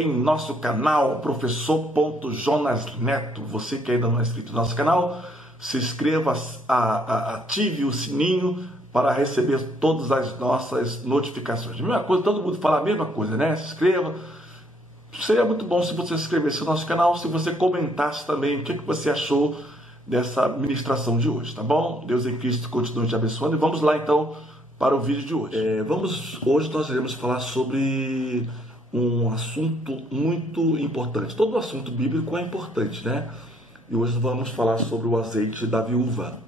em nosso canal, Professor Jonas Neto. Você que ainda não é inscrito no nosso canal, se inscreva, ative o sininho para receber todas as nossas notificações. A mesma coisa, todo mundo fala a mesma coisa, né? Se inscreva. Seria muito bom se você se inscrevesse no nosso canal, se você comentasse também o que você achou dessa ministração de hoje, tá bom? Deus em Cristo continue te abençoando. E vamos lá então para o vídeo de hoje. Hoje nós iremos falar sobre um assunto muito importante. Todo assunto bíblico é importante, né? E hoje vamos falar sobre o azeite da viúva.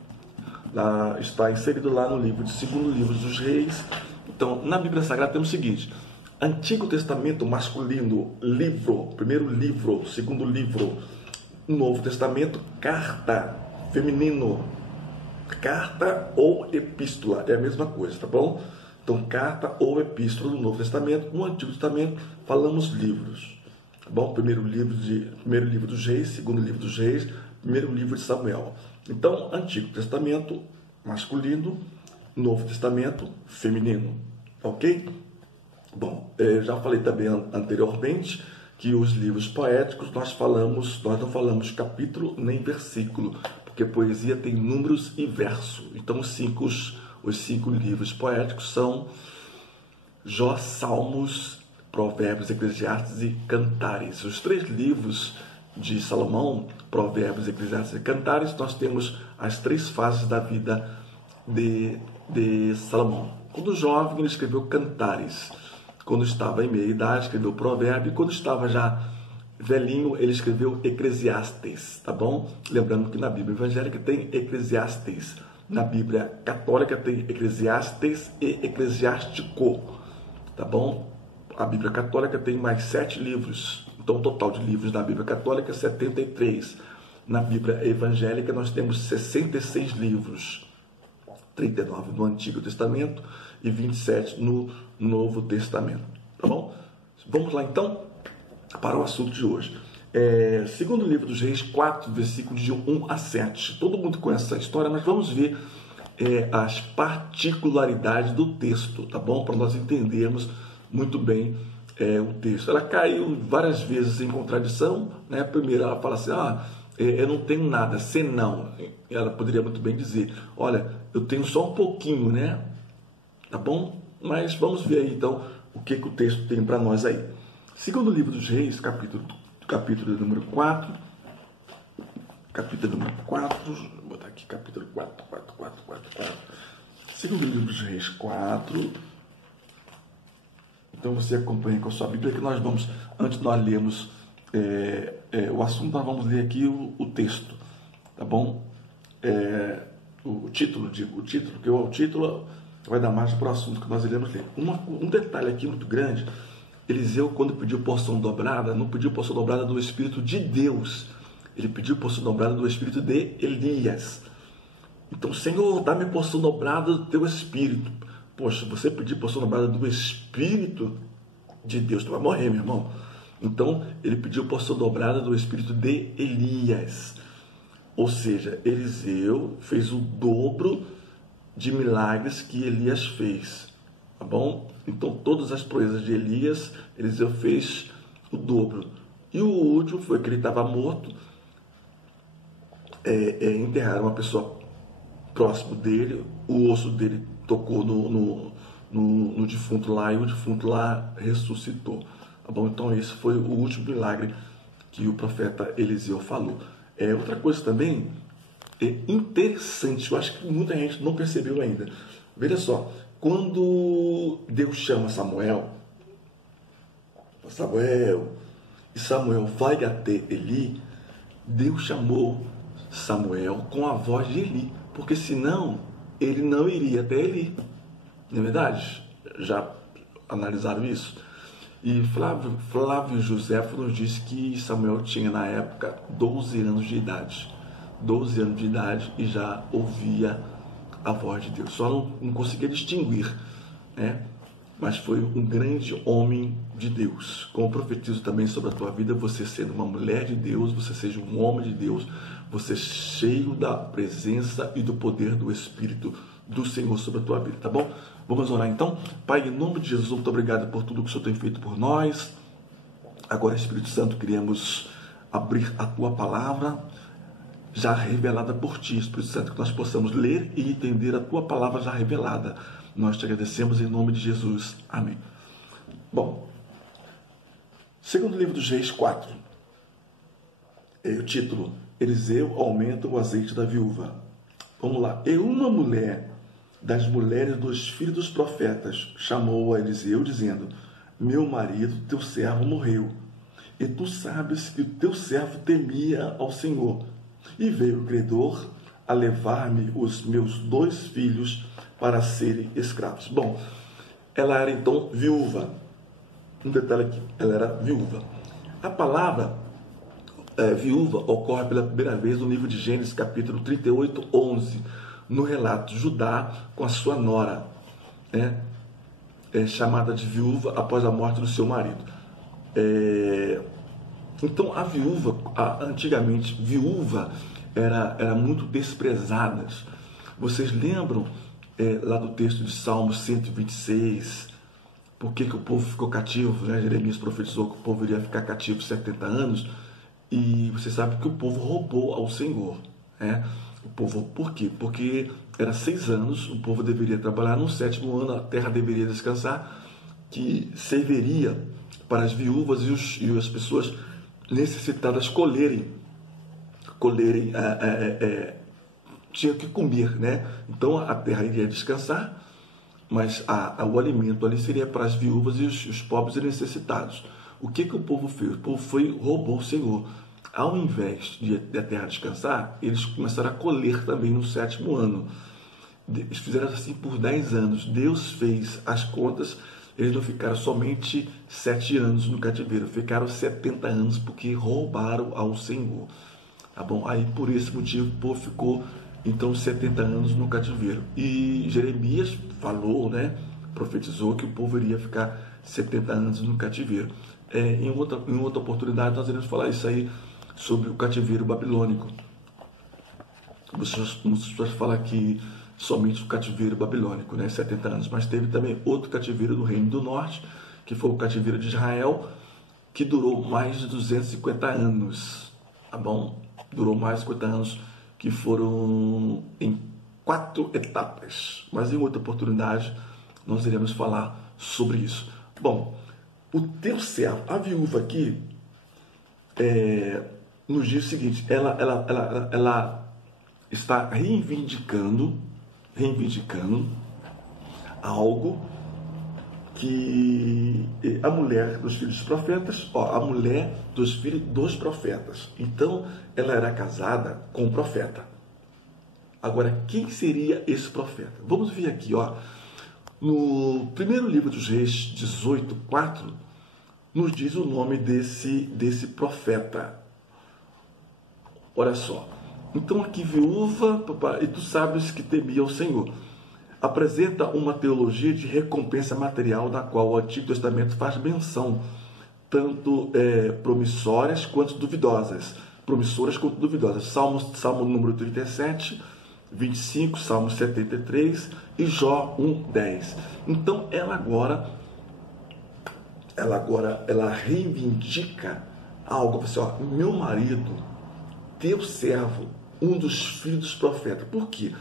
Está inserido lá no livro de Segundo Livro dos Reis. Então, na Bíblia Sagrada temos o seguinte: Antigo Testamento masculino, livro, primeiro livro, segundo livro. Novo Testamento, carta, feminino. Carta ou epístola, é a mesma coisa, tá bom? Então, carta ou epístola no Novo Testamento. No Antigo Testamento, falamos livros, tá bom? Primeiro livro dos Reis, segundo livro dos Reis, primeiro livro de Samuel. Então, Antigo Testamento, masculino, Novo Testamento, feminino, ok? Bom, já falei também anteriormente que os livros poéticos nós não falamos capítulo nem versículo, porque poesia tem números e verso. Então os cinco livros poéticos são Jó, Salmos, Provérbios, Eclesiastes e Cantares. Os três livros de Salomão, Provérbios, Eclesiastes e Cantares, nós temos as três fases da vida de Salomão. Quando jovem, ele escreveu Cantares. Quando estava em meia idade, escreveu Provérbio. E quando estava já velhinho, ele escreveu Eclesiastes, tá bom? Lembrando que na Bíblia evangélica tem Eclesiastes. Na Bíblia católica tem Eclesiastes e Eclesiástico, tá bom? A Bíblia católica tem mais 7 livros. Então, o total de livros na Bíblia católica é 73. Na Bíblia evangélica, nós temos 66 livros. 39 no Antigo Testamento e 27 no Novo Testamento, tá bom? Vamos lá então para o assunto de hoje. Segundo livro dos Reis 4, versículos de 1 a 7. Todo mundo conhece essa história, mas vamos ver as particularidades do texto, tá bom? Para nós entendermos muito bem o texto. Ela caiu várias vezes em contradição, né? Primeiro ela fala assim: eu não tenho nada, senão. Ela poderia muito bem dizer: olha, eu tenho só um pouquinho, né? Tá bom? Mas vamos ver aí então o que o texto tem para nós aí. Segundo livro dos Reis, capítulo número 4. Capítulo número 4. Vou botar aqui capítulo 4. Segundo livro dos Reis 4. Então você acompanha com a sua Bíblia que nós vamos, antes de nós lermos o assunto, nós vamos ler aqui o texto, tá bom? O título, porque o título vai dar margem para o assunto que nós iremos ler. Um detalhe aqui muito grande: Eliseu, quando pediu porção dobrada, não pediu porção dobrada do Espírito de Deus, ele pediu porção dobrada do Espírito de Elias. Então, Senhor, dá-me porção dobrada do teu Espírito. Poxa, você pedir porção dobrada do Espírito de Deus, tu vai morrer, meu irmão. Então, ele pediu porção dobrada do Espírito de Elias. Ou seja, Eliseu fez o dobro de milagres que Elias fez, tá bom? Então, todas as proezas de Elias, Eliseu fez o dobro. E o último foi que ele estava morto, enterraram uma pessoa próximo dele, o osso dele tocou no defunto lá, e o defunto lá ressuscitou, tá bom? Então, esse foi o último milagre que o profeta Eliseu falou. Outra coisa também interessante, eu acho que muita gente não percebeu ainda. Veja só, quando Deus chama Samuel, e Samuel vai até Eli, Deus chamou Samuel com a voz de Eli, porque senão ele não iria até Eli. Não é verdade? Já analisaram isso? E Flávio Josefo nos disse que Samuel tinha na época 12 anos de idade. 12 anos de idade e já ouvia a voz de Deus. Só não conseguia distinguir, né? Mas foi um grande homem de Deus. Como profetizo também sobre a tua vida, você sendo uma mulher de Deus, você seja um homem de Deus, você cheio da presença e do poder do Espírito do Senhor sobre a tua vida, tá bom? Vamos orar então? Pai, em nome de Jesus, muito obrigado por tudo que o Senhor tem feito por nós. Agora, Espírito Santo, queremos abrir a Tua palavra já revelada por Ti, Espírito Santo, que nós possamos ler e entender a Tua palavra já revelada. Nós te agradecemos em nome de Jesus. Amém. Bom, segundo livro dos Reis 4, o título: Eliseu aumenta o azeite da viúva. Vamos lá. E uma mulher das mulheres dos filhos dos profetas chamou a Eliseu, dizendo: meu marido, teu servo, morreu, e tu sabes que o teu servo temia ao Senhor. E veio o credor a levar-me os meus 2 filhos para serem escravos. Bom, ela era então viúva. Um detalhe aqui, ela era viúva. A palavra viúva ocorre pela primeira vez no livro de Gênesis, capítulo 38, 11, no relato Judá com a sua nora, chamada de viúva após a morte do seu marido. Então, a viúva, antigamente, viúva era muito desprezada. Vocês lembram lá do texto de Salmo 126, por que o povo ficou cativo? Jeremias profetizou que o povo iria ficar cativo 70 anos, e você sabe que o povo roubou ao Senhor. O povo, por quê? Porque era 6 anos, o povo deveria trabalhar, no 7º ano a terra deveria descansar, que serviria para as viúvas e as pessoas necessitadas colherem, tinha que comer, Então a terra iria descansar, mas o alimento ali seria para as viúvas e os pobres e necessitados. O que o povo fez? O povo roubou o Senhor. Ao invés de a terra descansar, eles começaram a colher também no 7º ano. Eles fizeram assim por 10 anos. Deus fez as contas. Eles não ficaram somente 7 anos no cativeiro, ficaram 70 anos porque roubaram ao Senhor. Tá bom? Aí por esse motivo o povo ficou então 70 anos no cativeiro. E Jeremias falou, profetizou que o povo iria ficar 70 anos no cativeiro. Em outra oportunidade nós iremos falar isso aí sobre o cativeiro babilônico. Você fala que somente o cativeiro babilônico, 70 anos, mas teve também outro cativeiro do Reino do Norte, que foi o cativeiro de Israel, que durou mais de 250 anos, tá bom? Durou mais de 50 anos, que foram em 4 etapas, mas em outra oportunidade nós iremos falar sobre isso. Bom, o teu servo, a viúva aqui, nos diz o seguinte, ela está reivindicando algo que a mulher dos filhos dos profetas, a mulher dos filhos dos profetas. Então, ela era casada com um profeta. Agora, quem seria esse profeta? Vamos ver aqui, no primeiro livro dos Reis, 18:4, nos diz o nome desse profeta. Olha só. Então aqui, viúva, e tu sabes que temia o Senhor. Apresenta uma teologia de recompensa material da qual o Antigo Testamento faz menção, tanto promissórias quanto duvidosas. Promissoras quanto duvidosas. Salmo número 37, 25, Salmo 73 e Jó 1:10. Então ela reivindica algo. Assim, meu marido, teu servo, um dos filhos dos profetas. Por quê?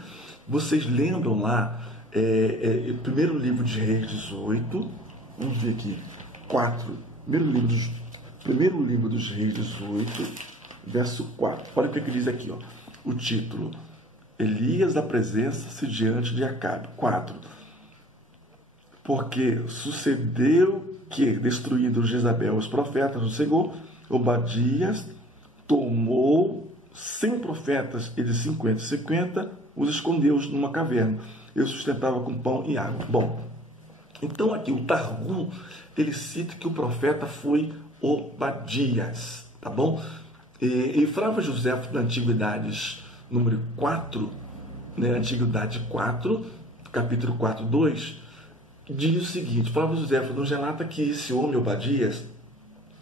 Vocês lembram lá, primeiro livro de Reis 18, vamos ver aqui, 4, primeiro livro dos Reis 18, verso 4. Olha o que diz aqui, o título: Elias apresenta-se diante de Acabe. 4. Porque sucedeu que, destruindo Jezabel os profetas do Senhor, Obadias tomou 100 profetas e de 50 os escondeu numa caverna. Eu sustentava com pão e água. Bom, então aqui o Targum, ele cita que o profeta foi Obadias, tá bom? E Flávio José, na Antiguidades, número 4, Antiguidade 4, capítulo 4, 2, diz o seguinte: Flávio José nos relata que esse homem, Obadias,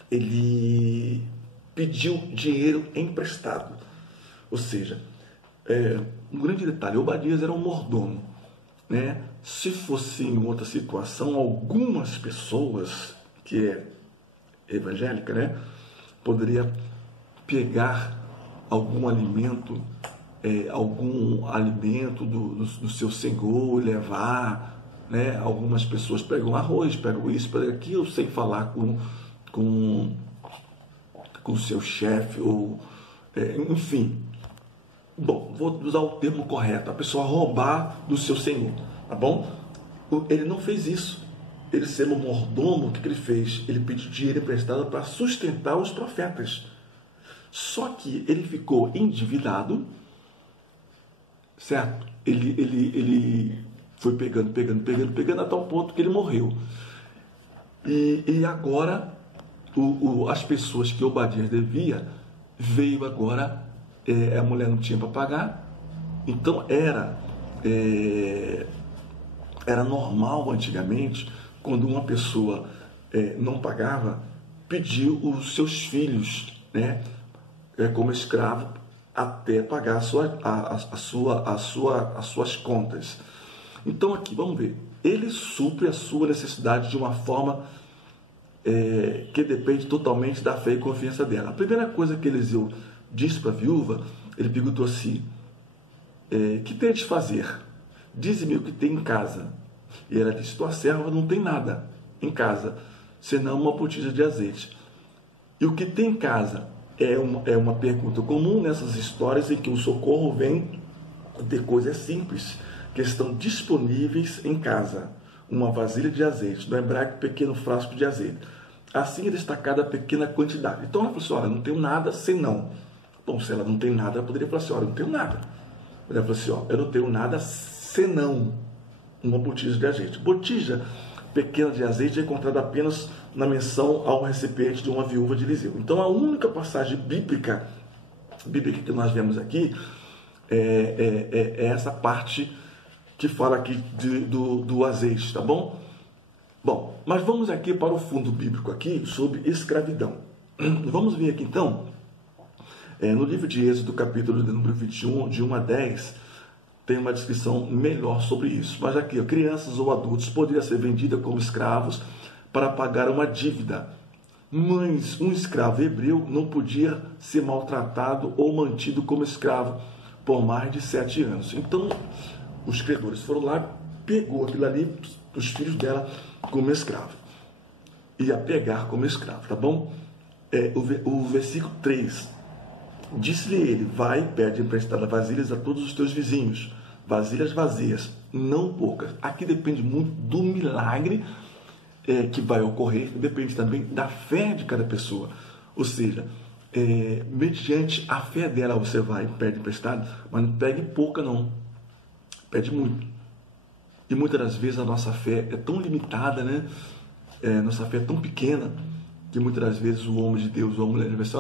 ele pediu dinheiro emprestado. Ou seja, um grande detalhe, Obadias era um mordomo. Se fosse em outra situação, algumas pessoas que evangélica, né? Poderia pegar algum alimento do seu senhor e levar, né? Algumas pessoas pegam arroz, pegam isso, pegam aquilo, sem falar com o seu chefe, ou enfim. Bom, vou usar o termo correto, a pessoa roubar do seu senhor, tá bom? Ele não fez isso. Ele, sendo mordomo, o que ele fez? Ele pediu dinheiro emprestado para sustentar os profetas. Só que ele ficou endividado, certo? Ele foi pegando a tal ponto que ele morreu. E agora, as pessoas que Obadias devia, veio agora, a mulher não tinha para pagar, então era normal antigamente, quando uma pessoa não pagava, pedir os seus filhos, né, como escravo, até pagar as suas contas. Então aqui, vamos ver, ele supre a sua necessidade de uma forma que depende totalmente da fé e confiança dela. A primeira coisa que Eliseu disse para a viúva, ele perguntou assim: que tem de fazer? Dize-me o que tem em casa. E ela disse: tua serva não tem nada em casa, senão uma botija de azeite. E o que tem em casa é uma pergunta comum nessas histórias em que o socorro vem de coisas simples, que estão disponíveis em casa. Uma vasilha de azeite, no hebraico, pequeno frasco de azeite. Assim é destacada a pequena quantidade. Então ela falou assim: olha, não tenho nada senão. Bom, se ela não tem nada, ela poderia falar assim: olha, eu não tenho nada. Ela falou assim: ó, eu não tenho nada senão uma botija de azeite. Botija pequena de azeite é encontrada apenas na menção a um recipiente de uma viúva de Eliseu. Então a única passagem bíblica que nós vemos aqui é essa parte que fala aqui do azeite, tá bom? Bom, mas vamos aqui para o fundo bíblico aqui sobre escravidão. Vamos ver aqui então, no livro de Êxodo, capítulo de número 21, de 1 a 10, tem uma descrição melhor sobre isso. Mas aqui, ó, crianças ou adultos poderiam ser vendidas como escravos para pagar uma dívida. Mas um escravo hebreu não podia ser maltratado ou mantido como escravo por mais de 7 anos. Então, os credores foram lá, pegou aquilo ali, os filhos dela como escravo. Ia pegar como escravo, tá bom? O versículo 3. Disse-lhe ele: vai e pede emprestada vasilhas a todos os teus vizinhos, vasilhas vazias, não poucas. Aqui depende muito do milagre que vai ocorrer, depende também da fé de cada pessoa. Ou seja, mediante a fé dela você vai e pede emprestado, mas não pegue pouca não, pede muito. E muitas das vezes a nossa fé é tão limitada, né? Nossa fé é tão pequena, que muitas das vezes o homem de Deus ou a mulher de Deus,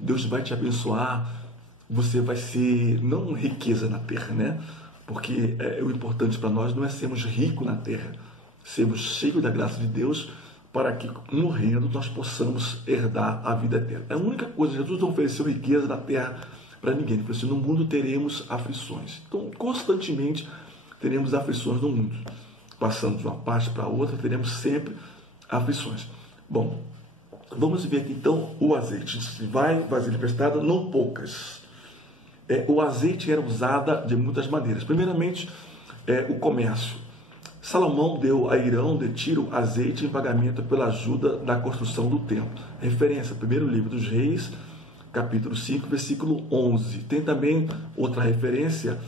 Deus vai te abençoar, você vai ser, não riqueza na terra, né? Porque o importante para nós não é sermos ricos na terra, sermos cheios da graça de Deus, para que morrendo nós possamos herdar a vida eterna. É a única coisa, Jesus não ofereceu riqueza na terra para ninguém. Ele falou assim: no mundo teremos aflições. Então, constantemente teremos aflições no mundo. Passando de uma parte para outra, teremos sempre aflições. Bom, vamos ver aqui então o azeite. Vai, vasilha emprestada, não poucas. O azeite era usado de muitas maneiras. Primeiramente, o comércio. Salomão deu a Hirão de Tiro azeite em pagamento pela ajuda da construção do templo. Referência, primeiro livro dos Reis, capítulo 5, versículo 11. Tem também outra referência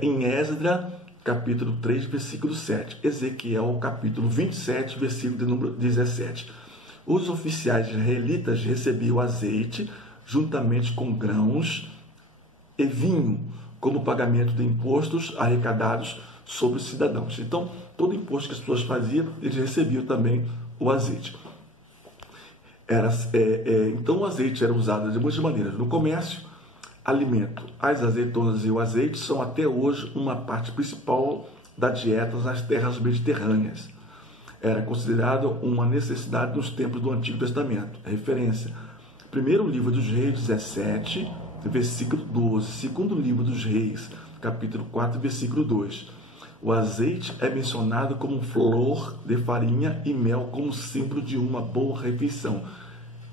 em Esdras, capítulo 3, versículo 7. Ezequiel, capítulo 27, versículo de número 17. Os oficiais israelitas recebiam azeite juntamente com grãos e vinho como pagamento de impostos arrecadados sobre os cidadãos. Então, todo imposto que as pessoas faziam, eles recebiam também o azeite. Então, o azeite era usado de muitas maneiras. No comércio, alimento. As azeitonas e o azeite são até hoje uma parte principal da dieta nas terras mediterrâneas. Era considerado uma necessidade nos tempos do Antigo Testamento. Referência: primeiro livro dos Reis, 17, versículo 12. Segundo livro dos Reis, capítulo 4, versículo 2. O azeite é mencionado como flor de farinha e mel como símbolo de uma boa refeição.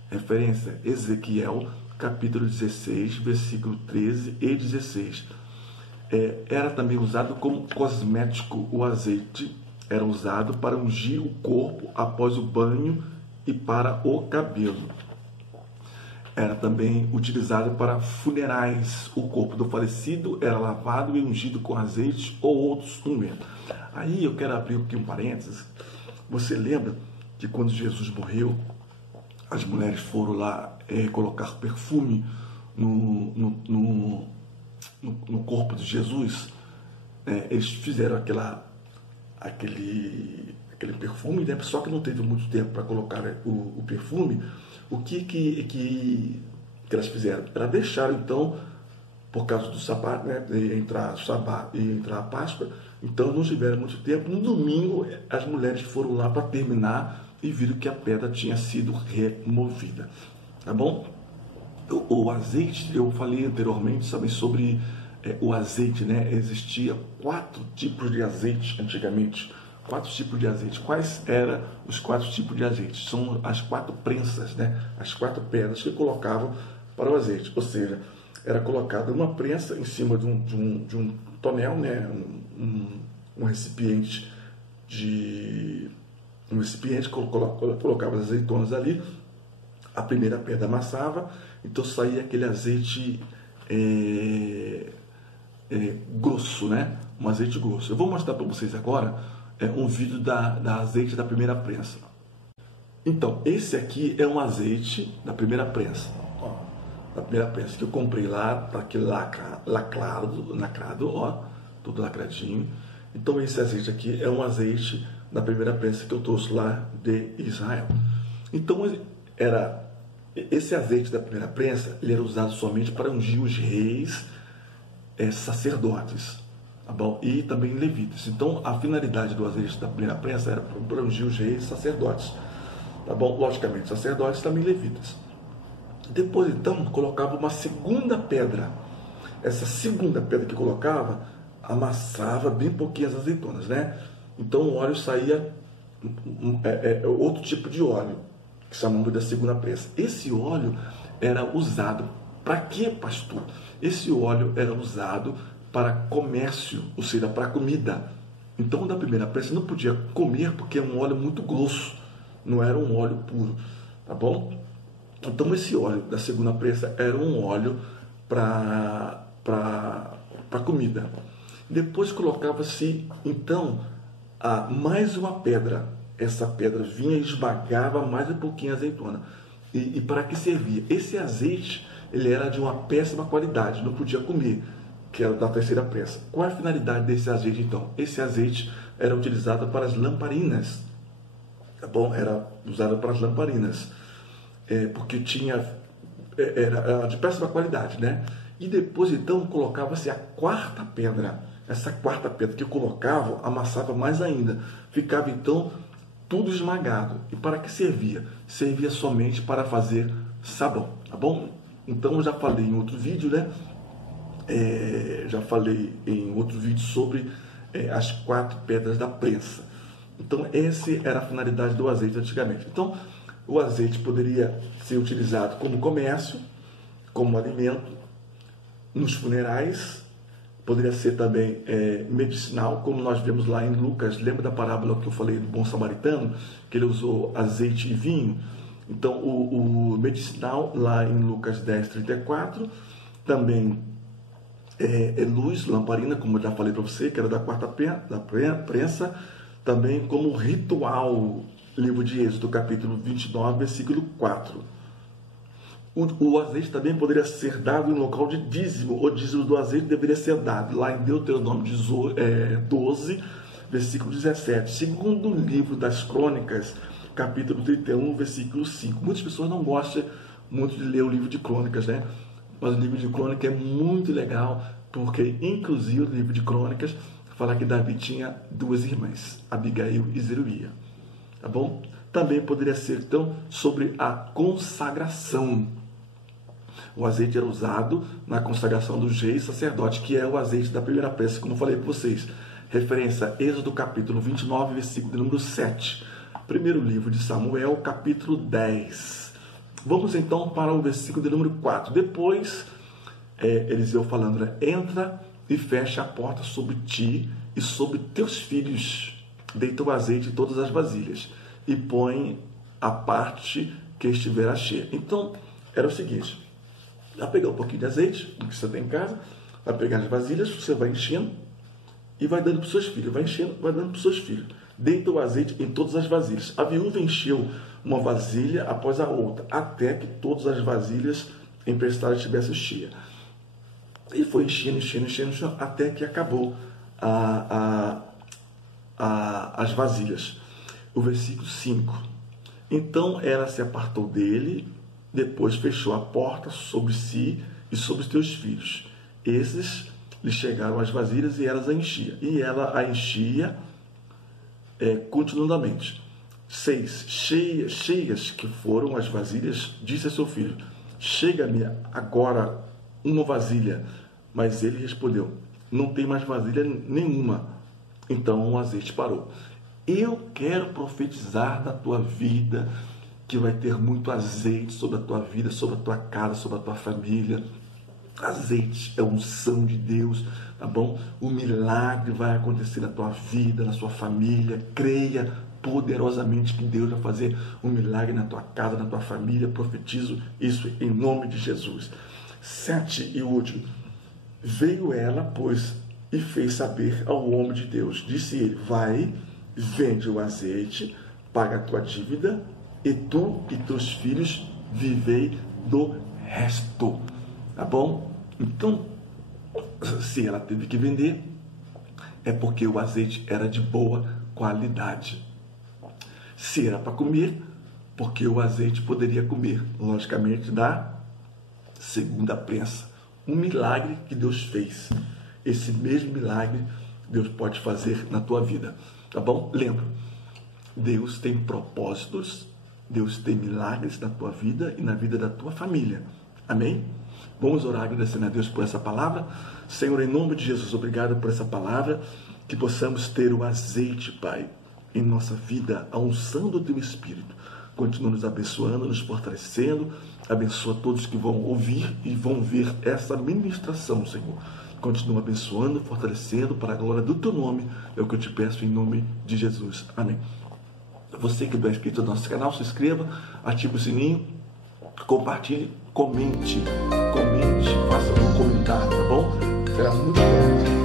Referência, Ezequiel, capítulo 16, versículo 13 e 16. Era também usado como cosmético. O azeite era usado para ungir o corpo após o banho e para o cabelo. Era também utilizado para funerais. O corpo do falecido era lavado e ungido com azeite ou outros ungüentos. Aí eu quero abrir aqui um parênteses. Você lembra que quando Jesus morreu, as mulheres foram lá colocar perfume no corpo de Jesus? Eles fizeram aquele perfume, né? Só que não teve muito tempo para colocar o perfume. O que elas fizeram? Elas deixaram, então, por causa do sabá, né? Entrar o sabá e entrar a Páscoa, então não tiveram muito tempo. No domingo, as mulheres foram lá para terminar e viram que a pedra tinha sido removida. Tá bom? O azeite, eu falei anteriormente também sobre o azeite, né? Existia 4 tipos de azeite antigamente. 4 tipos de azeite. Quais eram os 4 tipos de azeite? São as 4 prensas, né? As 4 pedras que colocavam para o azeite. Ou seja, era colocada uma prensa em cima de um tonel, né? Um recipiente colocava as azeitonas ali. A primeira pedra amassava, então saía aquele azeite grosso, né? Um azeite grosso. Eu vou mostrar para vocês agora um vídeo da azeite da primeira prensa. Então, esse aqui é um azeite da primeira prensa. Ó, da primeira prensa que eu comprei lá, tá aqui lacrado, ó, tudo lacradinho. Então, esse azeite aqui é um azeite da primeira prensa que eu trouxe lá de Israel. Então, esse azeite da primeira prensa, ele era usado somente para ungir os reis, sacerdotes, tá bom? E também levitas. Então, a finalidade do azeite da primeira prensa era para ungir os reis, sacerdotes, tá bom? Logicamente, sacerdotes também levitas. Depois, então, colocava uma segunda pedra. Essa segunda pedra que colocava, amassava bem pouquinho as azeitonas, né? Então, o óleo saía outro tipo de óleo, que chamamos da segunda prensa. Esse óleo era usado para quê, pastor? Esse óleo era usado para comércio, ou seja, para comida. Então, da primeira prensa não podia comer porque é um óleo muito grosso, não era um óleo puro, tá bom? Então, esse óleo da segunda prensa era um óleo para comida. Depois colocava-se, então, mais uma pedra. Essa pedra vinha e esmagava mais um pouquinho a azeitona. E para que servia? Esse azeite, ele era de uma péssima qualidade, não podia comer, que era da terceira prensa. Qual é a finalidade desse azeite, então? Esse azeite era utilizado para as lamparinas, tá bom? Era usado para as lamparinas, porque era de péssima qualidade, né? E depois, então, colocava-se a quarta pedra. Essa quarta pedra que colocava, amassava mais ainda. Ficava, então, tudo esmagado. E para que servia? Servia somente para fazer sabão, tá bom? Então, eu já falei em outro vídeo, né? Sobre as 4 pedras da prensa. Então, essa era a finalidade do azeite antigamente. Então, o azeite poderia ser utilizado como comércio, como alimento, nos funerais, poderia ser também medicinal, como nós vemos lá em Lucas. Lembra da parábola que eu falei do bom samaritano, que ele usou azeite e vinho? Então, o medicinal, lá em Lucas 10:34, também luz, lamparina, como eu já falei para você, que era da quarta prensa, também como ritual, livro de Êxodo, capítulo 29, versículo 4. O azeite também poderia ser dado em local de dízimo. O dízimo do azeite deveria ser dado lá em Deuteronômio 12, versículo 17. Segundo o livro das Crônicas, capítulo 31, versículo 5. Muitas pessoas não gostam muito de ler o livro de Crônicas, né? Mas o livro de Crônicas é muito legal, porque inclusive o livro de Crônicas fala que Davi tinha 2 irmãs, Abigail e Zeruia. Tá bom? Também poderia ser, então, sobre a consagração. O azeite era usado na consagração dos reis sacerdotes, que é o azeite da primeira prensa, como eu falei para vocês. Referência, Êxodo capítulo 29, versículo de número 7. Primeiro livro de Samuel, capítulo 10. Vamos então para o versículo de número 4. Depois, Eliseu falando, né? Entra e fecha a porta sobre ti e sobre teus filhos. Deita o azeite em todas as vasilhas e põe a parte que estiver cheia. Então, era o seguinte: vai pegar um pouquinho de azeite, do que você tem em casa, vai pegar as vasilhas, você vai enchendo e vai dando para os seus filhos, vai enchendo, vai dando para os seus filhos. Deita o azeite em todas as vasilhas. A viúva encheu uma vasilha após a outra, até que todas as vasilhas emprestadas estivessem cheias. E foi enchendo, até que acabou as vasilhas. O versículo 5. Então ela se apartou dele, depois fechou a porta sobre si e sobre os teus filhos. Esses lhe chegaram as vasilhas e elas a enchia. E ela a enchia continuamente. 6. Cheias que foram as vasilhas, disse a seu filho: chega-me agora uma vasilha. Mas ele respondeu: não tem mais vasilha nenhuma. Então o azeite parou. Eu quero profetizar na tua vida que vai ter muito azeite sobre a tua vida, sobre a tua casa, sobre a tua família. Azeite é unção de Deus, tá bom? O milagre vai acontecer na tua vida, na sua família. Creia poderosamente que Deus vai fazer um milagre na tua casa, na tua família. Profetizo isso em nome de Jesus. 7 e último. Veio ela, pois, e fez saber ao homem de Deus. Disse ele: vai, vende o azeite, paga a tua dívida, e tu e teus filhos vivei do resto. Tá bom? Então, se ela teve que vender, é porque o azeite era de boa qualidade. Se era para comer, porque o azeite poderia comer, logicamente, da segunda prensa. Um milagre que Deus fez. Esse mesmo milagre Deus pode fazer na tua vida. Tá bom? Lembra, Deus tem propósitos, Deus tem milagres na tua vida e na vida da tua família. Amém? Vamos orar agradecendo a Deus por essa palavra. Senhor, em nome de Jesus, obrigado por essa palavra, que possamos ter o azeite, Pai, em nossa vida, a unção do Teu Espírito. Continua nos abençoando, nos fortalecendo. Abençoa todos que vão ouvir e vão ver essa ministração, Senhor. Continua abençoando, fortalecendo para a glória do Teu nome. É o que eu te peço em nome de Jesus. Amém. Você que não é inscrito no nosso canal, se inscreva, ative o sininho, compartilhe, comente, faça um comentário, tá bom? Será muito bom.